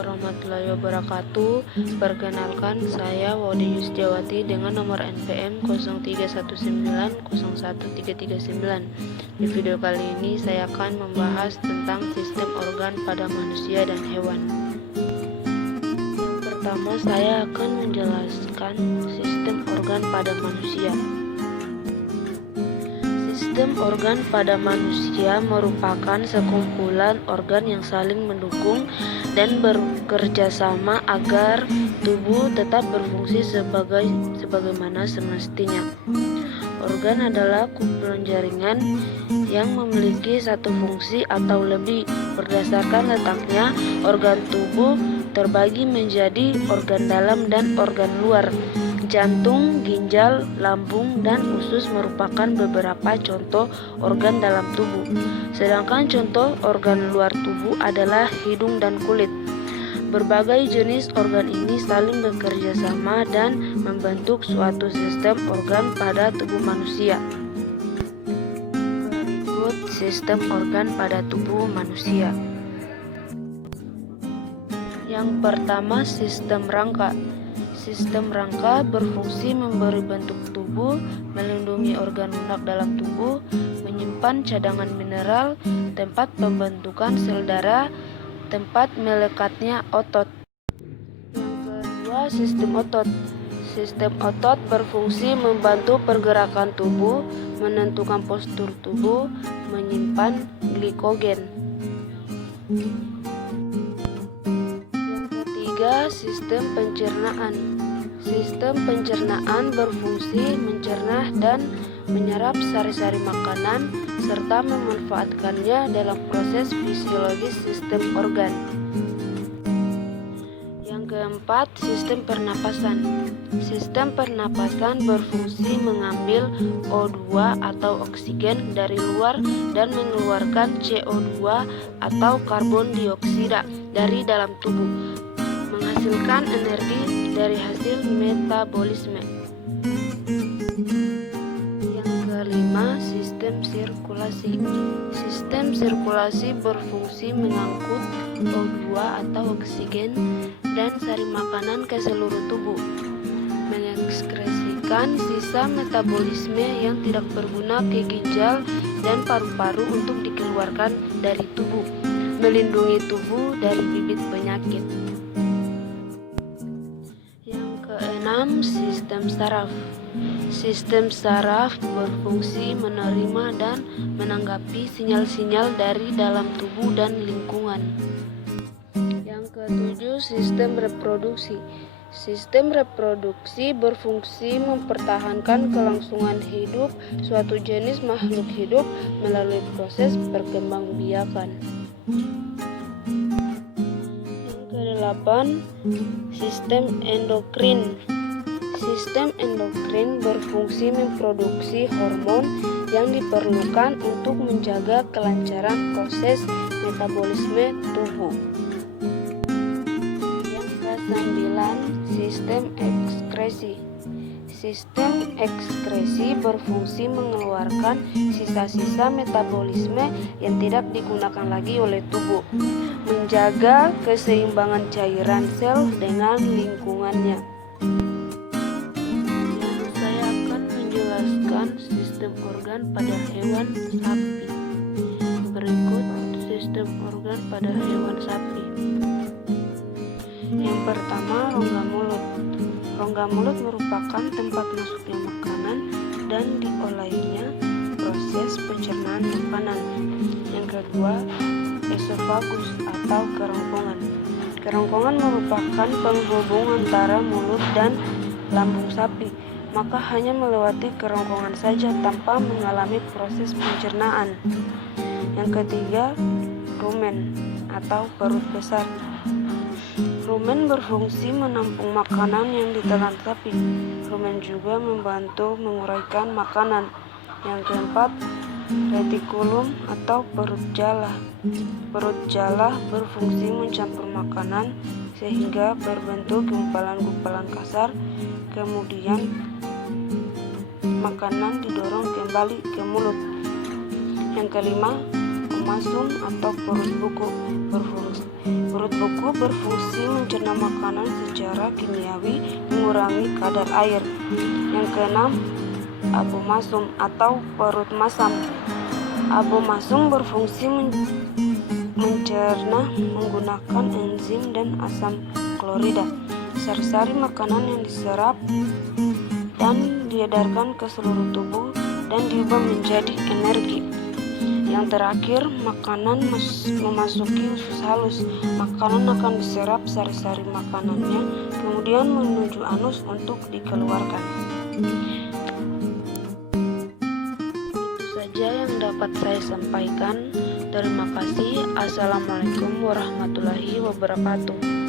warahmatullahi wabarakatuh. Perkenalkan, saya Wody Yusdiawati dengan nomor NPM 0319013339. Di video kali ini saya akan membahas tentang sistem organ pada manusia dan hewan. Yang pertama, saya akan menjelaskan sistem organ pada manusia. Sistem organ pada manusia merupakan sekumpulan organ yang saling mendukung dan bekerja sama agar tubuh tetap berfungsi sebagaimana semestinya. Organ adalah kumpulan jaringan yang memiliki satu fungsi atau lebih. Berdasarkan letaknya, organ tubuh terbagi menjadi organ dalam dan organ luar. Jantung, ginjal, lambung, dan usus merupakan beberapa contoh organ dalam tubuh. Sedangkan contoh organ luar tubuh adalah hidung dan kulit. Berbagai jenis organ ini saling bekerja sama dan membentuk suatu sistem organ pada tubuh manusia. Berikut sistem organ pada tubuh manusia. Yang pertama, sistem rangka. Sistem rangka berfungsi memberi bentuk tubuh, melindungi organ lunak dalam tubuh, menyimpan cadangan mineral, tempat pembentukan sel darah, tempat melekatnya otot. Yang kedua, sistem otot. Sistem otot berfungsi membantu pergerakan tubuh, menentukan postur tubuh, menyimpan glikogen. Sistem pencernaan. Sistem pencernaan berfungsi mencerna dan menyerap sari-sari makanan serta memanfaatkannya dalam proses fisiologis sistem organ. Yang keempat, sistem pernapasan. Sistem pernapasan berfungsi mengambil O2 atau oksigen dari luar dan mengeluarkan CO2 atau karbon dioksida dari dalam tubuh, menghasilkan energi dari hasil metabolisme. Yang kelima, sistem sirkulasi. Sistem sirkulasi berfungsi mengangkut O2 atau oksigen dan sari makanan ke seluruh tubuh, mengekskresikan sisa metabolisme yang tidak berguna ke ginjal dan paru-paru untuk dikeluarkan dari tubuh, melindungi tubuh dari bibit penyakit. Sistem saraf. Sistem saraf berfungsi menerima dan menanggapi sinyal-sinyal dari dalam tubuh dan lingkungan. Yang ketujuh, sistem reproduksi. Sistem reproduksi berfungsi mempertahankan kelangsungan hidup suatu jenis makhluk hidup melalui proses perkembangbiakan. Yang kedelapan, sistem endokrin. Sistem endokrin berfungsi memproduksi hormon yang diperlukan untuk menjaga kelancaran proses metabolisme tubuh. Yang kesembilan, sistem ekskresi. Sistem ekskresi berfungsi mengeluarkan sisa-sisa metabolisme yang tidak digunakan lagi oleh tubuh, menjaga keseimbangan cairan sel dengan lingkungannya. Sistem organ pada hewan sapi. Berikut sistem organ pada hewan sapi. Yang pertama, rongga mulut. Rongga mulut merupakan tempat masuknya makanan dan diolahnya proses pencernaan makanan. Yang kedua, esofagus atau kerongkongan. Kerongkongan merupakan penghubung antara mulut dan lambung sapi, maka hanya melewati kerongkongan saja tanpa mengalami proses pencernaan. Yang ketiga, rumen atau perut besar. Rumen berfungsi menampung makanan yang ditelan sapi. Rumen juga membantu menguraikan makanan. Yang keempat, retikulum atau perut jala. Perut jala berfungsi mencampur makanan sehingga berbentuk gumpalan-gumpalan kasar. Kemudian makanan didorong kembali ke mulut. Yang kelima, omasum atau perut buku. Perut buku kuku berfungsi mencerna makanan secara kimiawi, mengurangi kadar air. Yang keenam, abomasum atau perut masam. Abomasum berfungsi mencerna menggunakan enzim dan asam klorida. Sari-sari makanan yang diserap dan diedarkan ke seluruh tubuh dan diubah menjadi energi. Yang terakhir, makanan memasuki usus halus. Makanan akan diserap sari-sari makanannya, kemudian menuju anus untuk dikeluarkan. Itu saja yang dapat saya sampaikan. Terima kasih. Assalamualaikum warahmatullahi wabarakatuh.